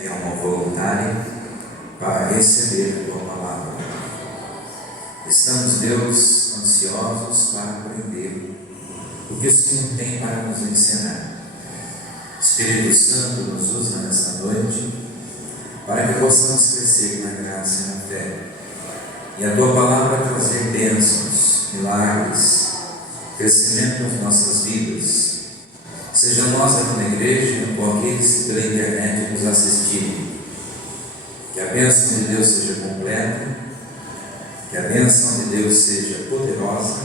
É uma voluntária para receber a tua palavra. Estamos, Deus, ansiosos para aprender o que o Senhor tem para nos ensinar. Espírito Santo, nos usa nesta noite para que possamos crescer na graça e na fé, e a tua palavra trazer bênçãos, milagres, crescimento nas nossas vidas. Seja nós aqui na igreja ou aqueles que pela internet nos assistirem. Que a bênção de Deus seja completa, que a bênção de Deus seja poderosa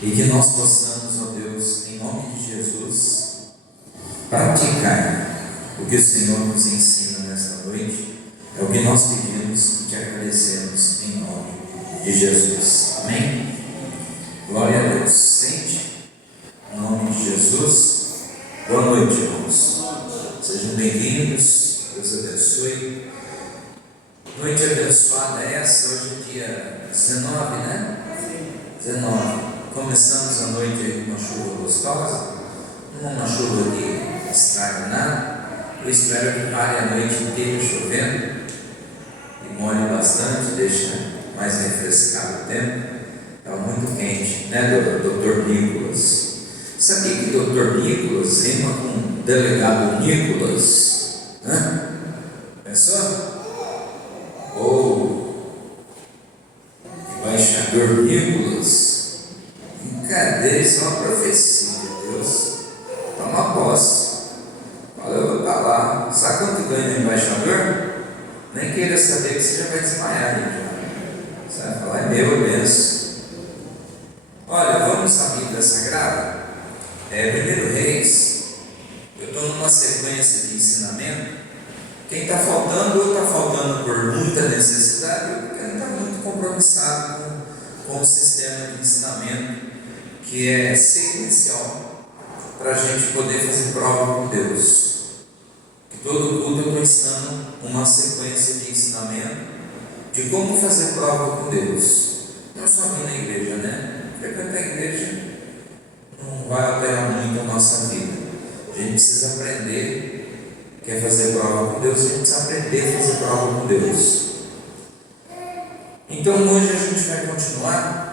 e que nós possamos, ó Deus, em nome de Jesus, praticar o que o Senhor nos ensina nesta noite. É o que nós pedimos e te agradecemos em nome de Jesus. Amém? Glória a Deus. Sente. Em nome de Jesus, boa noite, irmãos. Sejam bem-vindos, Deus abençoe. Noite abençoada essa, hoje é dia 19, né? 19. Começamos a noite aí com uma chuva gostosa, não uma chuva que estraga nada. Eu espero que pare a noite inteira chovendo e molhe bastante, deixa mais refrescado o tempo. Estava muito quente, né, doutor Nicolas? Sabia que Dr. Nicolas rima com delegado Nicolas? Pensou? Ou embaixador Nicolas? Cadê? Isso é uma profecia de Deus. Toma posse. Falou, tá lá. Sabe quanto ganha o embaixador? Nem queira saber que você já vai desmaiar já. Você vai falar, é meu, benção. Olha, vamos à Bíblia Sagrada. 1 Reis, eu estou numa sequência de ensinamento. Quem está faltando, ou está faltando por muita necessidade, ou porque não está muito compromissado com o sistema de ensinamento, que é sequencial, para a gente poder fazer prova com Deus. Que todo culto eu estou ensinando uma sequência de ensinamento de como fazer prova com Deus. Não só aqui na igreja, né? Frequentar a igreja não vai alterar muito a nossa vida. A gente precisa aprender. Quer fazer prova com Deus? A gente precisa aprender a fazer prova com Deus. Então hoje a gente vai continuar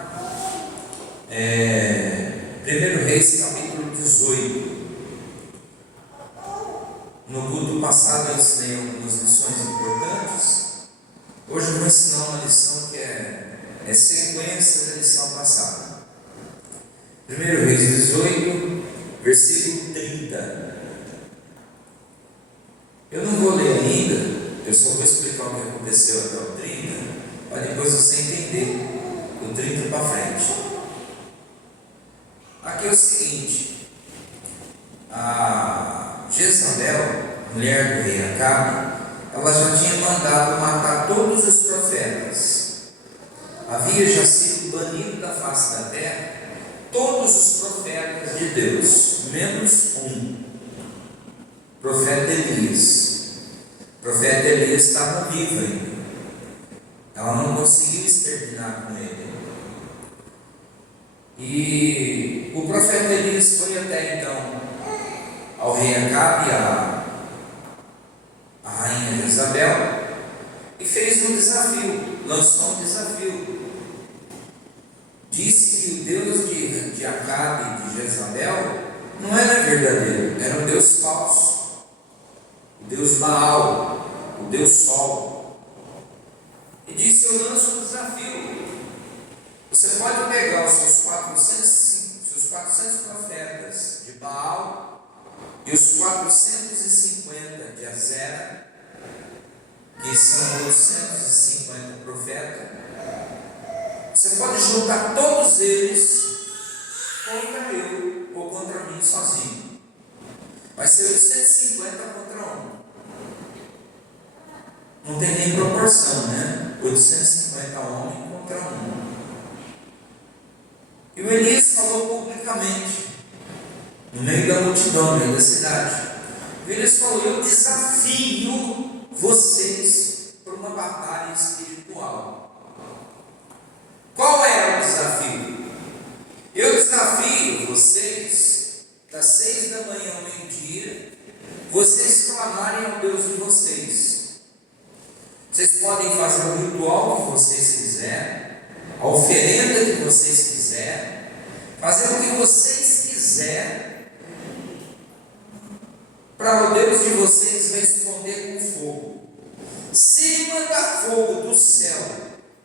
1 Reis capítulo 18. No culto passado eu ensinei algumas lições importantes. Hoje eu vou ensinar uma lição que é sequência da lição passada. 1 Reis 18, versículo 30. Eu não vou ler ainda, eu só vou explicar o que aconteceu até o 30, para depois você entender do 30 para frente. Aqui é o seguinte: a Jezabel, mulher do rei Acabe, ela já tinha mandado matar todos os profetas. Havia já sido banido da face da terra todos os profetas de Deus, menos um, profeta Elias. O profeta Elias estava vivo ainda. Ela não conseguiu exterminar com ele. E o profeta Elias foi até então ao rei Acabe, a rainha Jezabel, e fez um desafio, lançou um desafio. Disse que o Deus de Acabe e de Jezabel não era verdadeiro, era um Deus falso, o Deus Baal, o Deus Sol. E disse: eu lanço um desafio. Você pode pegar os seus 400 profetas de Baal e os 450 de Azera, que são 850 profetas. Você pode juntar todos eles contra eu ou contra mim sozinho. Vai ser 850 contra um. Não tem nem proporção, né? 850 homens contra um. E o Elias falou publicamente, no meio da multidão, no meio da cidade. O Elias falou: eu desafio vocês para uma batalha espiritual. Qual é o desafio? Eu desafio vocês, das 6 da manhã ao meio-dia, vocês clamarem ao Deus vocês. Vocês podem fazer o ritual que vocês quiserem, a oferenda que vocês quiserem, fazer o que vocês quiserem, para o Deus de vocês responder com fogo. Se Ele mandar fogo do céu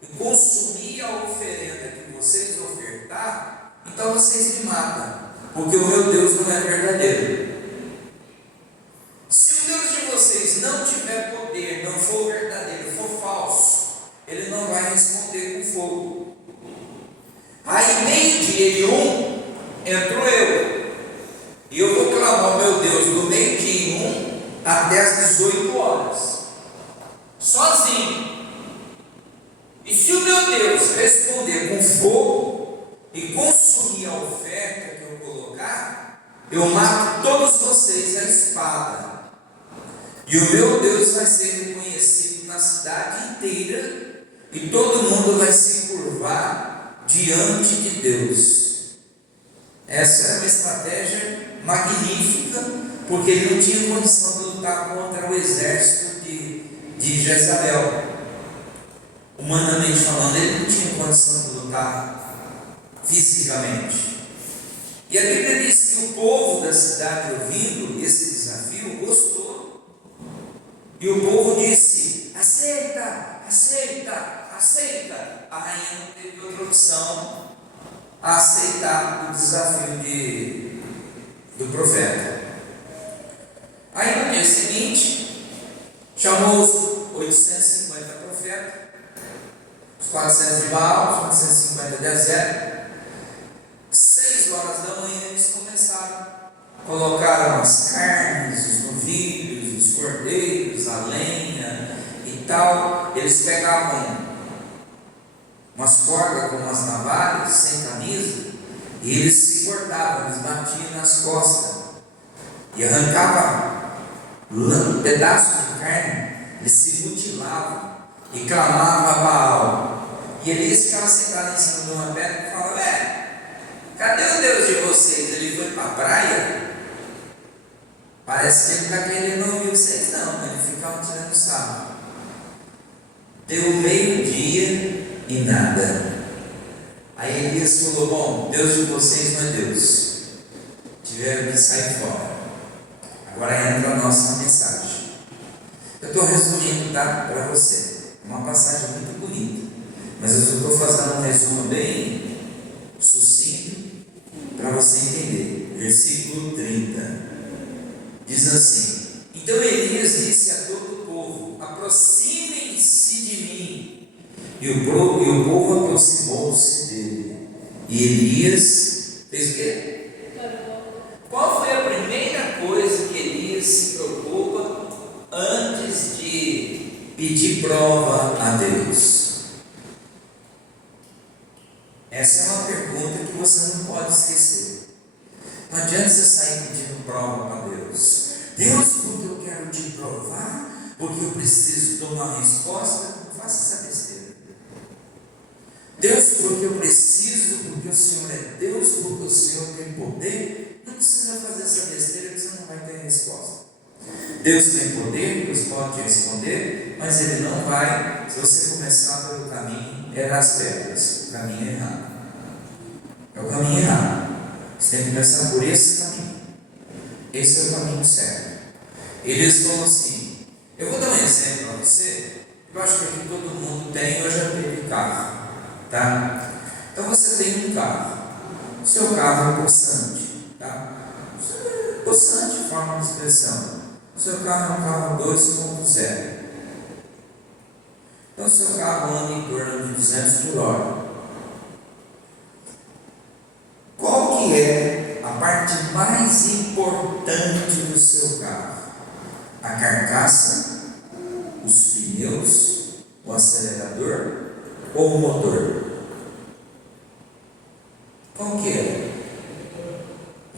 e consumir a oferenda que vocês ofertar, então vocês me matam, porque o meu Deus não é verdadeiro. Se o Deus de vocês não tiver poder, não for verdadeiro, for falso, Ele não vai responder com fogo. Aí 12:00 entro eu, e eu vou clamar ao meu Deus do 12:00 até as 18 horas, sozinho. E se o meu Deus responder com fogo e consumir a oferta que eu colocar, eu mato todos vocês à espada. E o meu Deus vai ser reconhecido na cidade inteira, e todo mundo vai se curvar diante de Deus. Essa era uma estratégia magnífica, porque ele não tinha condição de lutar contra o exército de Jezabel. Humanamente falando, ele não tinha condição de lutar fisicamente. E a Bíblia diz que o povo da cidade, ouvindo esse desafio, gostou. E o povo disse: aceita, aceita, aceita. A rainha não teve outra opção a aceitar o desafio do profeta. Aí no dia seguinte, chamou os 850 profetas, os 400 de Baal, os 450 de Azer. 6 horas da manhã eles começaram, colocaram as carnes, os novilhos, os cordeiros, a lenha e tal. Eles pegavam umas cordas com umas navalhas, sem camisa, e eles se cortavam, eles batiam nas costas e arrancavam pedaços de carne, eles se mutilavam e clamavam a Baal. E eles ficavam sentados em cima de uma pedra e falavam: cadê o Deus de vocês? Ele foi para a praia? Parece que ele está querendo ouvir vocês, não. Ele ficava tirando sarro. Deu 12:00 e nada. Aí Elias falou: bom, Deus de vocês não é Deus, tiveram que sair fora. Agora entra a nossa mensagem. Eu estou resumindo, tá, para você. Uma passagem muito bonita, mas eu estou fazendo um resumo bem sucinto para você entender. Versículo 30 diz assim: então Elias disse a todo o povo: aproximem-se de mim. E o povo aproximou-se dele. E Elias fez o quê? Qual foi a primeira coisa que Elias se preocupa antes de pedir prova a Deus? Essa é uma pergunta que você não pode esquecer. Não adianta você sair pedindo prova para Deus. Deus, porque eu quero te provar, porque eu preciso de uma resposta. Não faça essa besteira. Deus, porque eu preciso, porque o Senhor é Deus, porque o Senhor tem poder. Não precisa fazer essa besteira, que você não vai ter resposta. Deus tem poder, Deus pode te responder, mas Ele não vai, se você começar pelo caminho, das pedras. O caminho é errado. É o caminho errado. Você tem que começar por esse caminho. Esse é o caminho certo. Eles falam assim: eu vou dar um exemplo para você. Eu acho que aqui todo mundo tem, eu já teve carro. Tá? Então você tem um carro. O seu carro é possante. Tá? Possante, forma de expressão. O seu carro é um carro 2.0. Então o seu carro anda em torno de 200 por hora. Qual que é a parte mais importante do seu carro? A carcaça, os pneus, o acelerador ou o motor? Qual que é?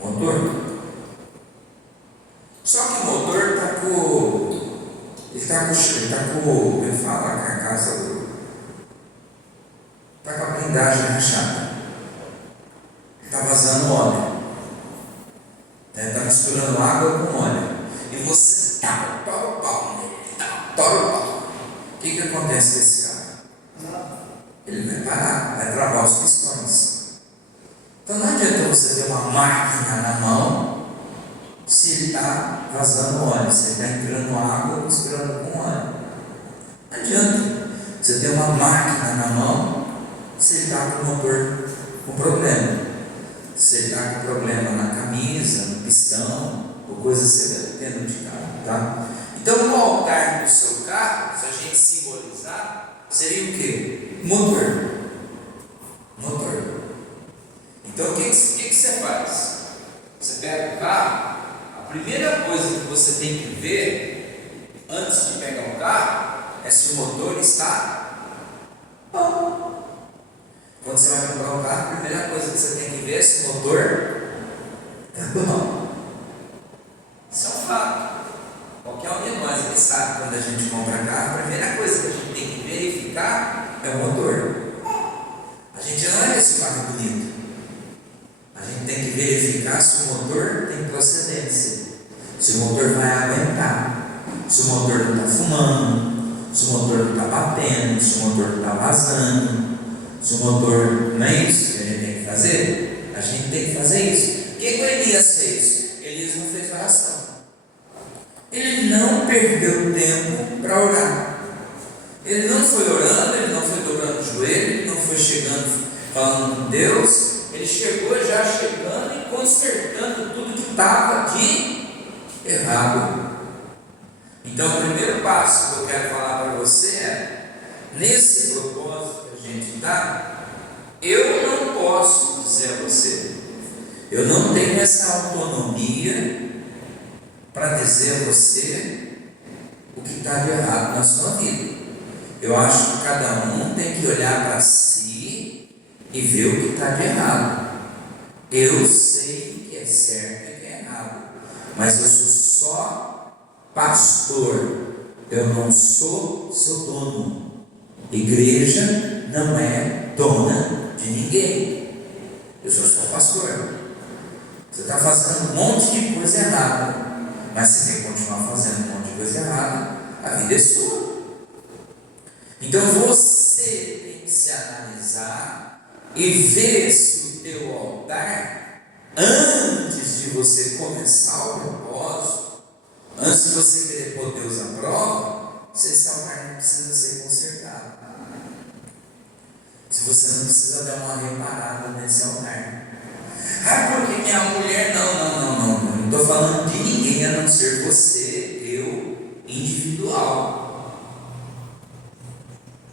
O motor? Só que o motor está com... como fala, a carcaça está com a blindagem rachada. Está vazando óleo. Está misturando água com óleo. E você está pau. tora o pau. O que acontece com esse carro? Ele vai parar, vai travar os pistões. Então não adianta você ter uma máquina na mão se ele está vazando óleo, se ele está entrando água ou misturando com óleo. Não adianta você ter uma máquina na mão se ele está com o motor com problema. Se ele está com problema na camisa, no pistão, ou coisa assim dentro de carro, tá? Então o altar do seu carro, se a gente simbolizar, seria o quê? Motor. Então o que você faz? Você pega o carro, a primeira coisa que você tem que ver antes de pegar o carro é se o motor está bom. Quando você vai comprar um carro, a primeira coisa que você tem que ver é se o motor está bom. Isso é um fato. Qualquer um de nós que sabe quando a gente compra carro, a primeira coisa que a gente tem que verificar é o motor. A gente não olha se o carro é bonito. A gente tem que verificar se o motor tem procedência, se o motor vai aguentar, se o motor não está fumando, se o motor não está batendo, se o motor não está vazando, se o motor. Não é isso que a gente tem que fazer? A gente tem que fazer isso. O que o Elias fez? Elias não fez oração. Ele não perdeu tempo para orar. Ele não foi orando, ele não foi dobrando o joelho, ele não foi chegando falando com Deus. Ele chegou já chegando e consertando tudo que estava de errado. Então o primeiro passo que eu quero falar para você é, nesse propósito que a gente está, eu não posso dizer a você, eu não tenho essa autonomia para dizer a você o que está de errado na sua vida. Eu acho que cada um tem que olhar para si e ver o que está de errado. Eu sei o que é certo e o que é errado, mas eu sou só pastor, eu não sou seu dono. Igreja não é dona de ninguém. Eu sou só pastor. Você está fazendo um monte de coisa errada, mas você tem que continuar fazendo um monte de coisa errada. A vida é sua. Então você tem que se analisar e ver se o teu altar, antes de você começar o propósito, antes de você querer pôr Deus à prova, se esse altar não precisa ser consertado, se você não precisa dar uma reparada nesse altar. Porque minha mulher, não estou falando de ninguém a não ser você, eu, individual.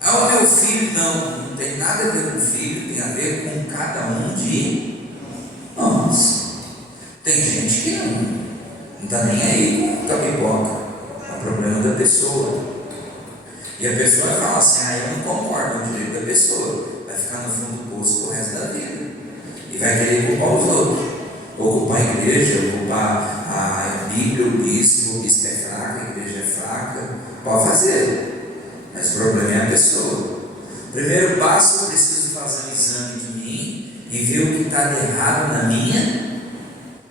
O meu filho, não tem nada a ver com o filho, tem a ver com cada um de nós. Tem gente que não está nem aí com a pipoca, é o problema da pessoa. E a pessoa vai falar assim, eu não concordo com o direito da pessoa, vai ficar no fundo do poço o resto da vida. E vai querer culpar os outros, ou culpar a igreja, ou culpar a Bíblia, o bispo é fraco, a igreja é fraca. Pode fazer, mas o problema é a pessoa. Primeiro passo, eu preciso fazer um exame de mim e ver o que está de errado na minha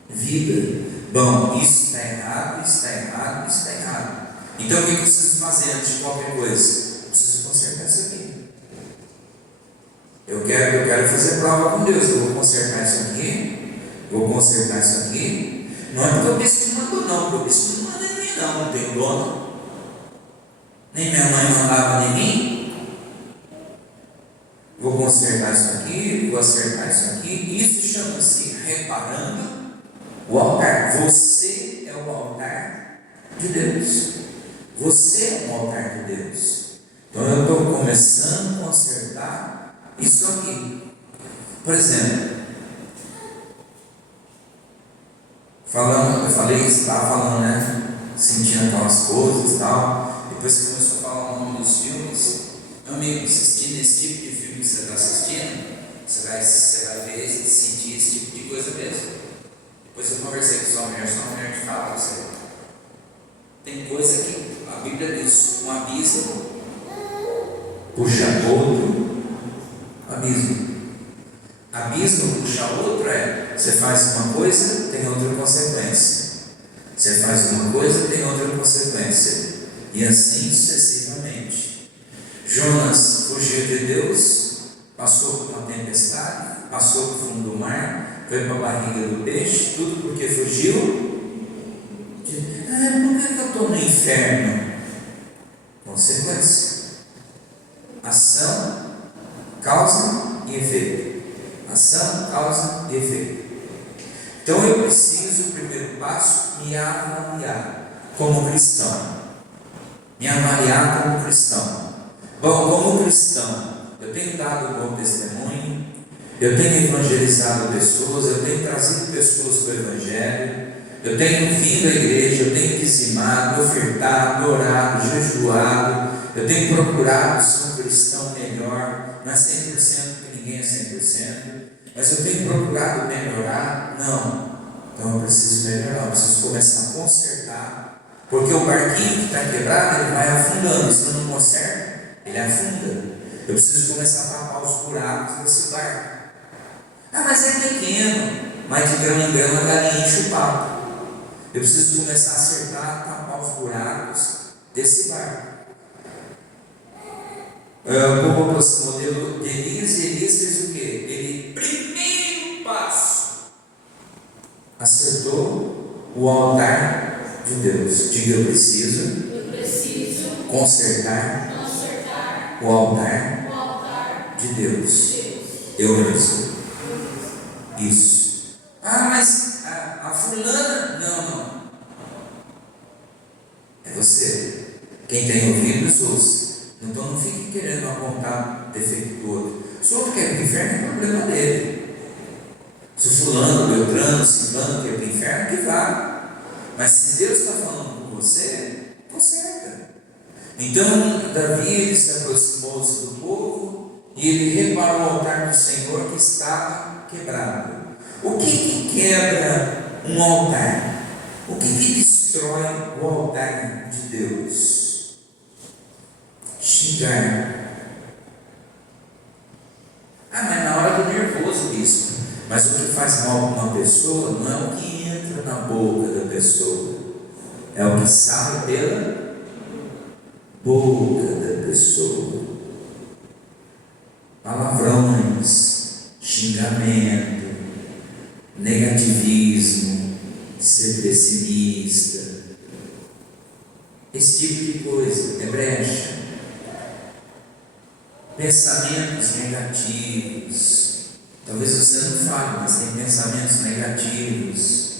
vida. Bom, isso está errado, isso está errado, isso está errado. Então o que eu preciso fazer antes de qualquer coisa? Eu preciso consertar isso aqui. Eu quero fazer prova com Deus. Eu vou consertar isso aqui. Não é porque o bispo me mandou, não. Porque o bispo não manda em mim, não tenho dono. Nem minha mãe mandava em mim. Vou consertar isso aqui. Vou acertar isso aqui. Isso chama-se reparando o altar. Você é o altar de Deus. Você é o altar de Deus. Então eu estou começando a consertar isso aqui. Por exemplo, estava falando, né? Sentindo aquelas coisas e tal. Depois que começou a falar o nome dos filmes, meu amigo, assistindo esse tipo de filme que você está assistindo, você vai ver e sentir esse tipo de coisa mesmo. Depois eu conversei com sua mulher te fala para você. Tem coisa que a Bíblia diz, um abismo puxa outro abismo. Abismo puxa outro você faz uma coisa, tem outra consequência. Você faz uma coisa, tem outra consequência. E assim sucessivamente. Jonas fugiu de Deus, passou por uma tempestade, passou por fundo do mar, foi para a barriga do peixe, tudo porque fugiu. Por que eu estou no inferno? Consequência. Ação, causa e efeito. Ação, causa e efeito. Então eu preciso, o primeiro passo, me avaliar como cristão. Me avaliar como cristão. Bom, como cristão, eu tenho dado um bom testemunho, eu tenho evangelizado pessoas, eu tenho trazido pessoas para o Evangelho, eu tenho vindo à igreja, eu tenho dizimado, ofertado, orado, jejuado, eu tenho procurado ser um cristão melhor. Não é 100%, porque ninguém é 100%, mas eu tenho procurado melhorar. Não, então eu preciso melhorar, eu preciso começar a consertar, porque o barquinho que está quebrado, ele vai afundando. Se eu não conserto, ele afunda. Eu preciso começar a tapar os buracos desse barco. Mas é pequeno, mas de grão em grão a galinha enche o papo. Eu preciso começar a acertar, tapar os buracos desse barco. Como o modelo de Elias, Elias fez o quê? Ele, primeiro passo, acertou o altar de Deus. Diga, eu preciso consertar o altar de Deus. Eu mesmo. Isso. Mas a fulana, não. É você. Quem tem ouvidos, ouça. Então não fique querendo apontar defeito do outro. Se o outro quer ir para o inferno, é problema dele. Se o fulano, o beltrano, o ciclano quer ir para o inferno, que vá. Mas se Deus está falando com você, conserta. Então Davi, ele se aproximou-se do povo e ele reparou o altar do Senhor que estava quebrado. O que quebra um altar? O que destrói o altar de Deus? Xingar. Mas na hora do nervoso, bispo. Mas o que faz mal para uma pessoa não é o que entra na boca da pessoa, é o que sai pela boca da pessoa. Palavrões, xingamento, negativismo, ser pessimista, esse tipo de coisa é brecha. Pensamentos negativos, talvez você não fale, mas tem pensamentos negativos,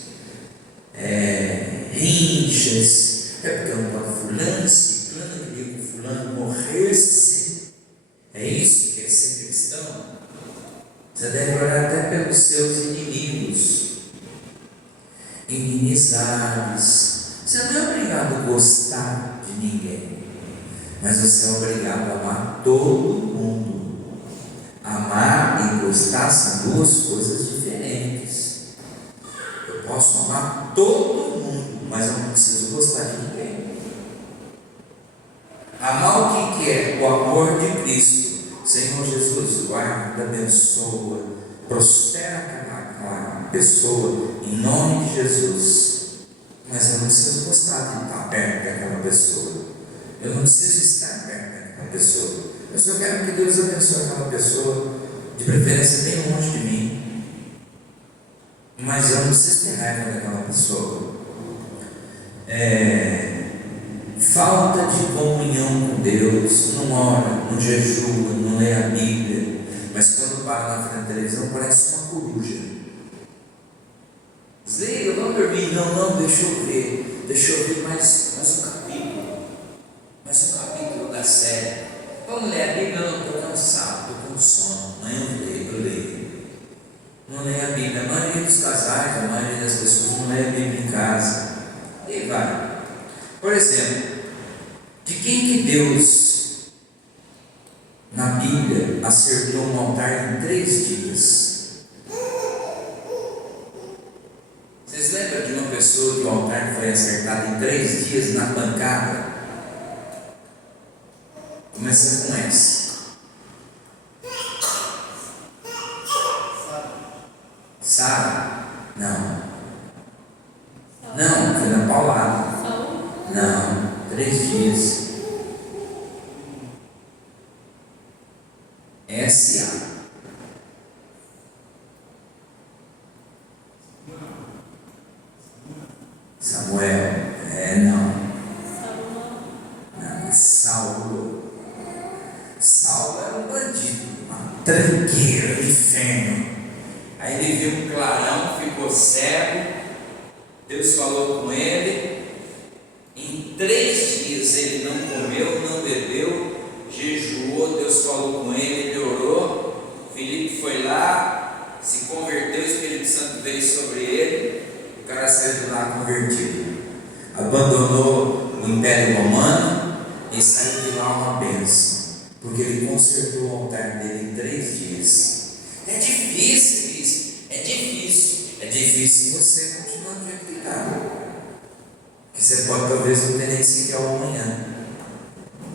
rinchas, porque eu não gosto de fulano, ciclano, queria que fulano morresse. É isso que é ser cristão? Você deve orar até pelos seus inimigos. Inimizades. Você não é obrigado a gostar de ninguém, mas você é obrigado a amar todo mundo. Amar e gostar são duas coisas diferentes. Eu posso amar todo mundo, mas eu não preciso gostar de ninguém. Amar o que é? O amor de Cristo. Senhor Jesus, guarda, abençoa, prospera aquela pessoa, em nome de Jesus. Mas eu não preciso gostar de estar perto daquela pessoa. Eu não preciso estar perto daquela pessoa. Eu só quero que Deus abençoe aquela pessoa, de preferência bem longe de mim. Mas eu não preciso ter raiva daquela pessoa. Falta de comunhão com Deus, não ora, não jejua, não lê a Bíblia, mas quando para na frente da televisão parece uma coruja. Desliga, eu não dormi, não, deixa eu ver mais um capítulo da série. Vamos ler a Bíblia, eu não estou cansado, estou com sono, amanhã eu leio. Não lê a Bíblia, a maioria dos casais, a maioria das pessoas não lê a Bíblia em casa. E vai. Por exemplo, de quem que Deus, na Bíblia, acertou um altar em 3 dias? Vocês lembram de uma pessoa que o altar foi acertado em 3 dias na pancada? Começa com S. Sara? Não, foi na paulada. Não, 3 dias. tranqueira, inferno. Aí ele viu um clarão, ficou cego. Deus falou com ele. Em 3 dias ele não comeu, não bebeu, jejuou. Deus falou com ele orou. Filipe foi lá, se converteu, o Espírito Santo veio sobre ele. O cara saiu de lá convertido, abandonou o Império Romano e saiu de lá uma bênção, porque ele consertou o altar dele em 3 dias. É difícil isso, é difícil você continuar do jeito que está, que você pode talvez não ter nem sequer o amanhã.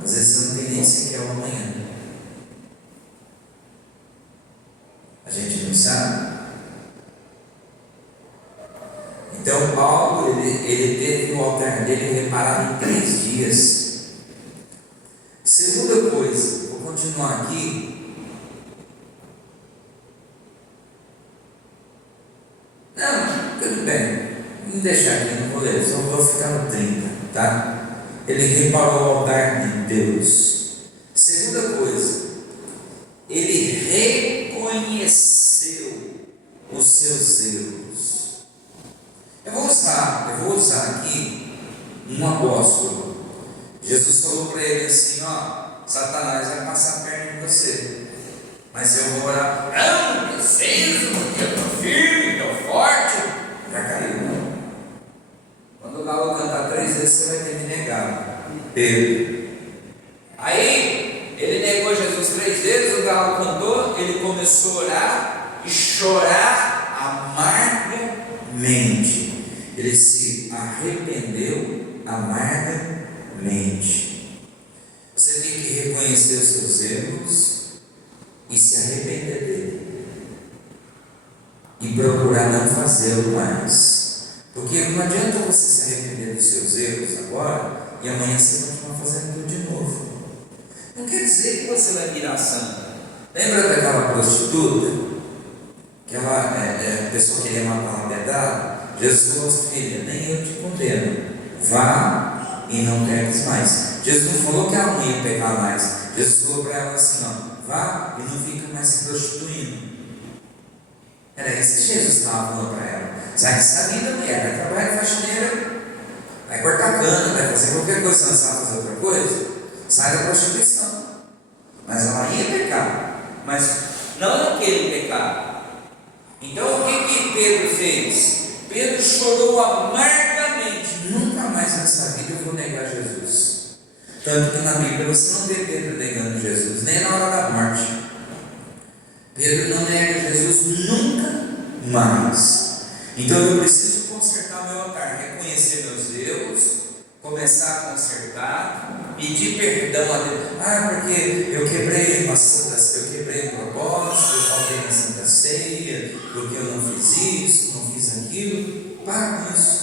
Às vezes você não tem nem sequer o amanhã. A gente não sabe. Então Paulo, ele teve o altar dele reparado em 3 dias. Segunda coisa, vou continuar aqui. Não, tudo bem. Vou deixar aqui, não vou ler, só vou ficar no 30, tá? Ele reparou o altar de Deus. Segunda coisa, ele reconheceu os seus erros. Eu vou usar aqui um apóstolo. Jesus falou para ele assim: ó, Satanás vai passar a perna em você, mas eu vou orar. Não preciso, porque eu estou firme, estou forte. Já caiu, não? Quando o galo cantar 3 vezes, você vai ter me negado. Pedro. Aí, ele negou Jesus 3 vezes, o galo cantou, ele começou a orar e chorar amargamente. Ele se arrependeu amargamente. Você tem que reconhecer os seus erros e se arrepender dele, e procurar não fazê-lo mais, porque não adianta você se arrepender dos seus erros agora e amanhã você continuar fazendo tudo de novo. Não quer dizer que você vai virar santa. Lembra daquela prostituta que a pessoa queria matar uma pedrada? Jesus falou assim: filha, nem eu te condeno, vá e não peques mais. Jesus não falou que ela não ia pecar mais. Jesus falou para ela assim: ó, vá e não fica mais se prostituindo. Era isso que Jesus estava falando para ela. Sai dessa vida, mulher, vai trabalhar de faxineira, vai cortar cana, vai fazer qualquer coisa, se não sabe fazer outra coisa, sai da prostituição. Mas ela ia pecar, mas não aquele pecado. Então o que Pedro fez? Pedro chorou amargamente: nunca mais nessa vida eu vou negar Jesus. Tanto que na Bíblia você não vê Pedro negando Jesus, nem na hora da morte. Pedro não nega Jesus nunca mais. Então eu preciso consertar meu altar, reconhecer meus erros, começar a consertar, pedir perdão a Deus. Porque eu quebrei o propósito, eu faltei na Santa Ceia, porque eu não fiz isso, não fiz aquilo. Para com isso.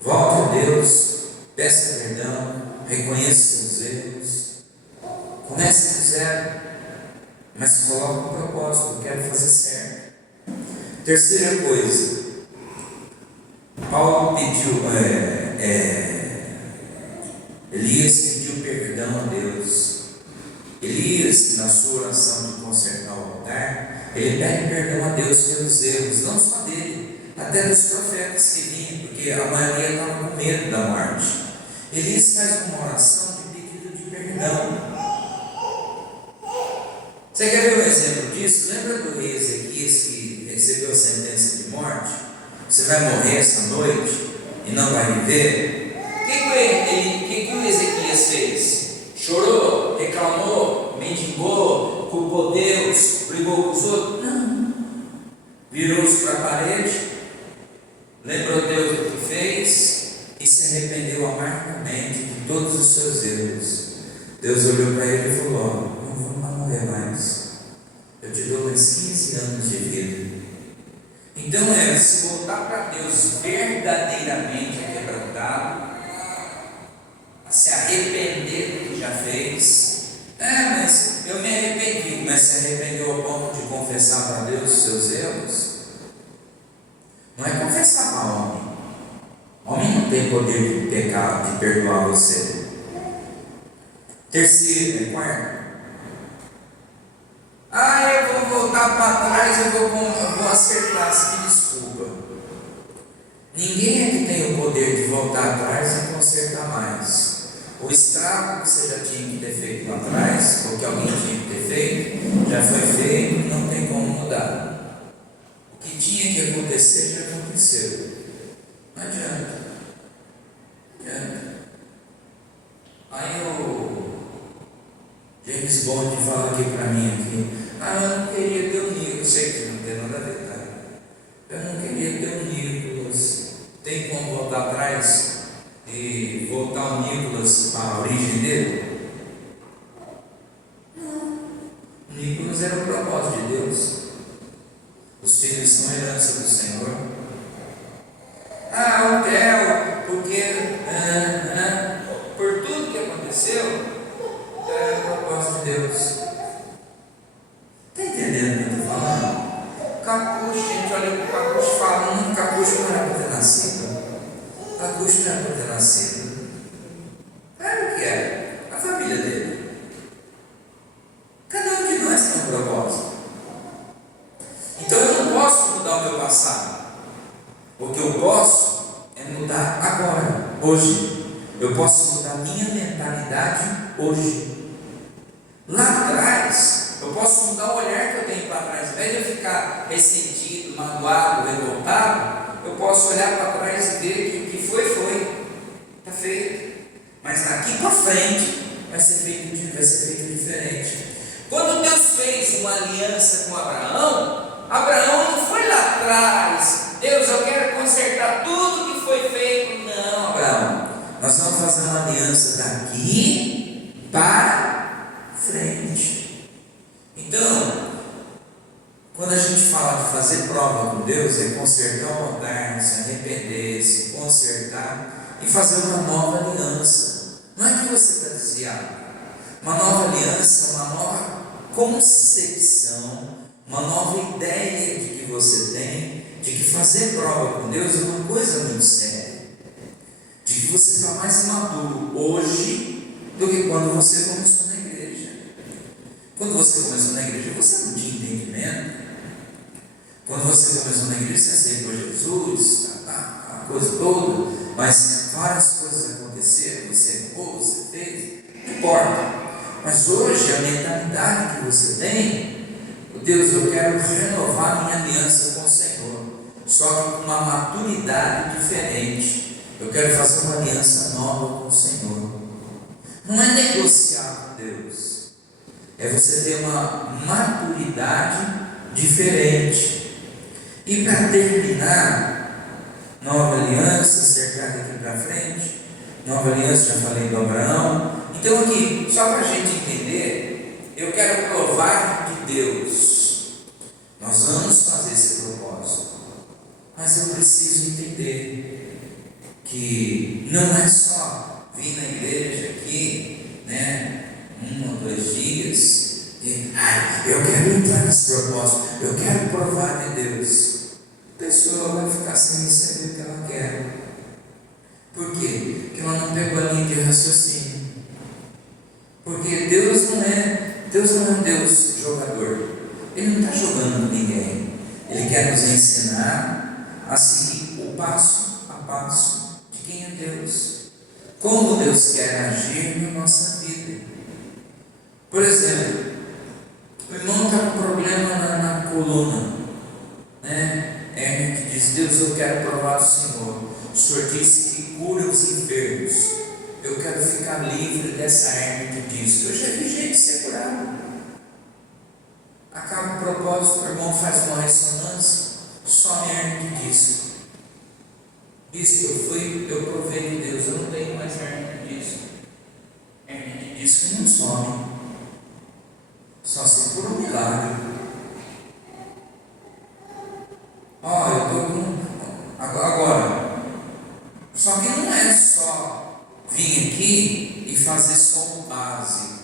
Volte a Deus, peça perdão, reconheça seus erros, comece do zero, mas coloque um propósito: eu quero fazer certo. Terceira coisa, Paulo pediu, Elias pediu perdão a Deus. Elias, na sua oração de consertar o altar, ele pede perdão a Deus pelos erros, não só dele, até dos profetas que vinham, porque a maioria estava com medo da morte. Elias faz uma oração de pedido de perdão. Você quer ver um exemplo disso? Lembra do rei Ezequias que recebeu a sentença de morte? Você vai morrer essa noite e não vai viver? O que o Ezequias fez? Chorou, reclamou, mendigou, culpou Deus, brigou com os outros? Não. Virou-se para a parede, lembrou Deus do que fez e se arrependeu amargamente de todos os seus erros. Deus olhou para ele e falou: não vou morrer mais, eu te dou mais 15 anos de vida. Então se voltar para Deus verdadeiramente quebrantado, se arrepender do que já fez. Mas eu me arrependi. Mas se arrependeu ao ponto de confessar para Deus os seus erros? Não é confessar para homem. Homem não tem poder de pecar, de perdoar você. Terceiro, quarto. voltar para trás, eu vou acertar, se me desculpa. Ninguém é que tem o poder de voltar atrás e consertar mais. O estrago que você já tinha que ter feito lá atrás, ou que alguém tinha que ter feito, já foi feito e não tem como mudar. O que tinha que acontecer já aconteceu. Não adianta. Aí o James Bond fala aqui para mim eu não queria ter um Nicolas. Eu sei que não tem nada a ver, tá? Eu não queria ter um Nicolas. Tem como voltar atrás e voltar o Nicolas para a origem dele? Não. O Nicolas era o propósito de Deus. Os filhos são herança do Senhor. O Theo, porque por tudo que aconteceu, é o propósito de Deus. Está entendendo o que eu estou falando? Capucho, gente, olha o Capucho falando, Capucho não era para ter nascido. Capucho não era para ter nascido. Era o que é? A família dele. Cada um de nós tem um propósito. Então eu não posso mudar o meu passado. O que eu posso é mudar agora, hoje. Eu posso mudar minha mentalidade hoje. Lá atrás, eu posso mudar o olhar que eu tenho para trás. Ao invés de eu ficar ressentido, magoado, revoltado, eu posso olhar para trás e ver que o que foi. Está feito. Mas daqui para frente vai ser feito diferente. Quando Deus fez uma aliança com Abraão não foi lá atrás. Deus, eu quero consertar tudo que foi feito. Não, Abraão, nós vamos fazer uma aliança daqui para frente. Então, quando a gente fala de fazer prova com Deus, é consertar o altar, se arrepender, se consertar e fazer uma nova aliança. Não é que você está desviado. Uma nova aliança, uma nova concepção, uma nova ideia de que você tem, de que fazer prova com Deus é uma coisa muito séria. De que você está mais maduro hoje do que quando você começou na igreja. Quando você começou na igreja, você não tinha entendimento. Quando você começou na igreja, você aceitou Jesus, aquela coisa toda, mas várias coisas aconteceram, você errou, você fez, não importa. Mas hoje a mentalidade que você tem, Deus, eu quero renovar minha aliança com o Senhor, só que com uma maturidade diferente. Eu quero fazer uma aliança nova com o Senhor. Não é negociar com Deus, é você ter uma maturidade diferente. E para terminar, nova aliança, cercada aqui para frente, nova aliança, já falei do Abraão. Então aqui, só para a gente entender, eu quero provar de Deus. Nós vamos fazer esse propósito, mas eu preciso entender que não é só vir na igreja aqui, 1 ou 2 dias, e eu quero entrar nesse propósito, eu quero provar de Deus. A pessoa vai ficar sem receber o que ela quer. Por quê? Porque ela não pegou a linha de raciocínio. Porque Deus não é um Deus jogador. Ele não está jogando com ninguém. Ele quer nos ensinar a seguir o passo a passo de quem é Deus. Como Deus quer agir na nossa vida. Por exemplo, o irmão está com problema na coluna, que diz: Deus, eu quero provar do Senhor. O Senhor disse que cura os enfermos. Eu quero ficar livre dessa hernia de disco. Eu já vi gente ser curado. Acaba o propósito, o irmão faz uma ressonância, some a hernia de disco. Diz que eu provei de Deus, eu não tenho mais hernia de disco. Hernia de disco não some, só se por um milagre. Eu estou com. Agora, só que não é só vir aqui e fazer só o básico.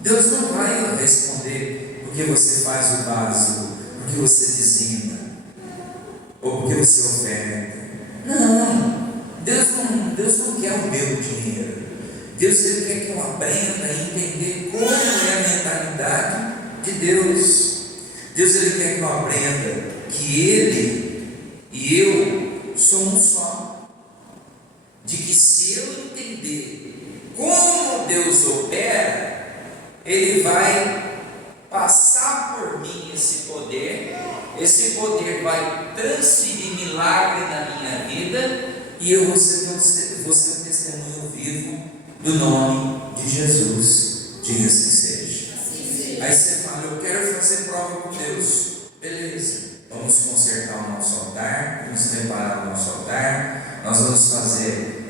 Deus não vai responder porque você faz o básico, porque você dizima, ou porque você oferta. Não, Deus não quer o meu dinheiro. Deus ele quer que eu aprenda a entender como é a mentalidade de Deus. Deus ele quer que eu aprenda que Ele e eu somos só. De que se eu entender como Deus opera, Ele vai passar por mim esse poder vai transferir milagre na minha vida, e eu vou ser um testemunho vivo do nome de Jesus. Diga assim seja. Aí você fala, eu quero fazer prova com Deus. Beleza, vamos consertar o nosso altar, vamos preparar o nosso altar, nós vamos fazer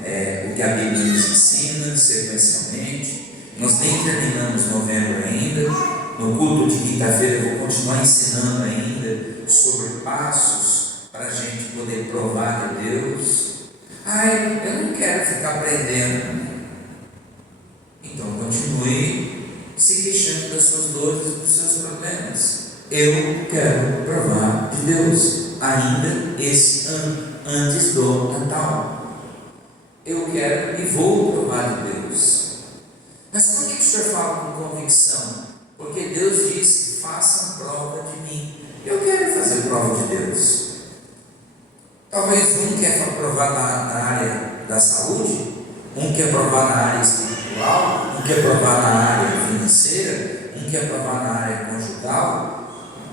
o que a Bíblia nos ensina sequencialmente. Nós nem terminamos novembro ainda. No culto de quinta-feira eu vou continuar ensinando ainda sobre passos para a gente poder provar de Deus. Eu não quero ficar aprendendo. Então continue se queixando das suas dores e dos seus problemas. Eu quero provar de Deus ainda esse ano, antes do Natal. Eu quero e vou provar de Deus. Mas por que o senhor fala com convicção? Porque Deus disse, façam prova de mim. Eu quero fazer prova de Deus. Talvez um quer provar na área da saúde, um quer provar na área espiritual, um quer provar na área financeira, um quer provar na área conjugal.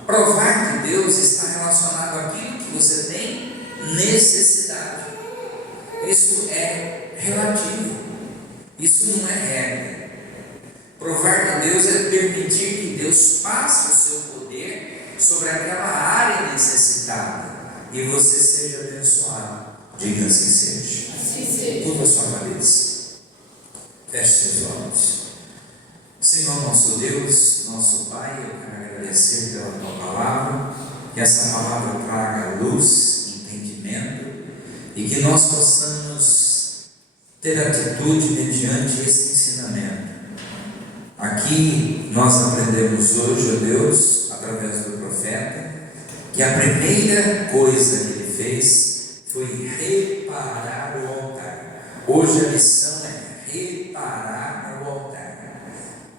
Provar que Deus está relacionado àquilo que você tem necessidade. Isso é relativo, isso não é regra. Provar que Deus é permitir que Deus passe o seu poder sobre aquela área necessitada e você seja abençoado. Diga assim seja. Curva a sua cabeça, feche seus olhos. Senhor nosso Deus, nosso Pai, eu quero agradecer pela tua palavra, que essa palavra traga luz, entendimento, e que nós possamos ter atitude mediante esse ensinamento. Aqui nós aprendemos hoje, ó Deus, através do profeta, que a primeira coisa que ele fez foi reparar o altar. Hoje a lição é reparar o altar.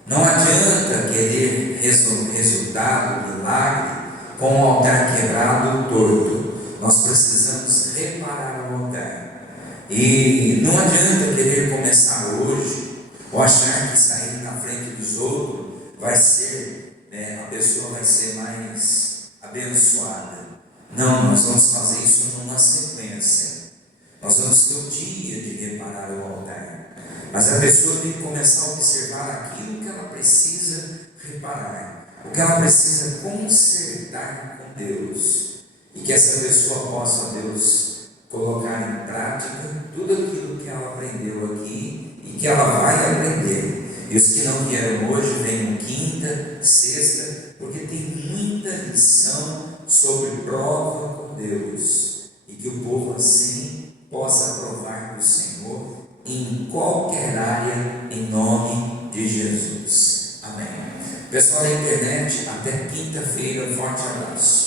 Não adianta querer resultado, milagre, com o altar quebrado ou torto. Nós precisamos reparar o altar. E não adianta querer começar hoje, ou achar que sair na frente dos outros vai ser, a pessoa vai ser mais abençoada. Não, nós vamos fazer isso numa sequência. Nós vamos ter o dia de reparar o altar. Mas a pessoa tem que começar a observar aquilo que ela precisa reparar, o que ela precisa consertar com Deus, e que essa pessoa possa, Deus, colocar em prática tudo aquilo que ela aprendeu aqui e que ela vai aprender. E os que não vieram hoje, venham quinta, sexta, porque tem muita lição sobre prova com Deus, e que o povo assim possa provar do Senhor em qualquer área, em nome de Jesus. Amém. Pessoal da internet, até quinta-feira, forte abraço.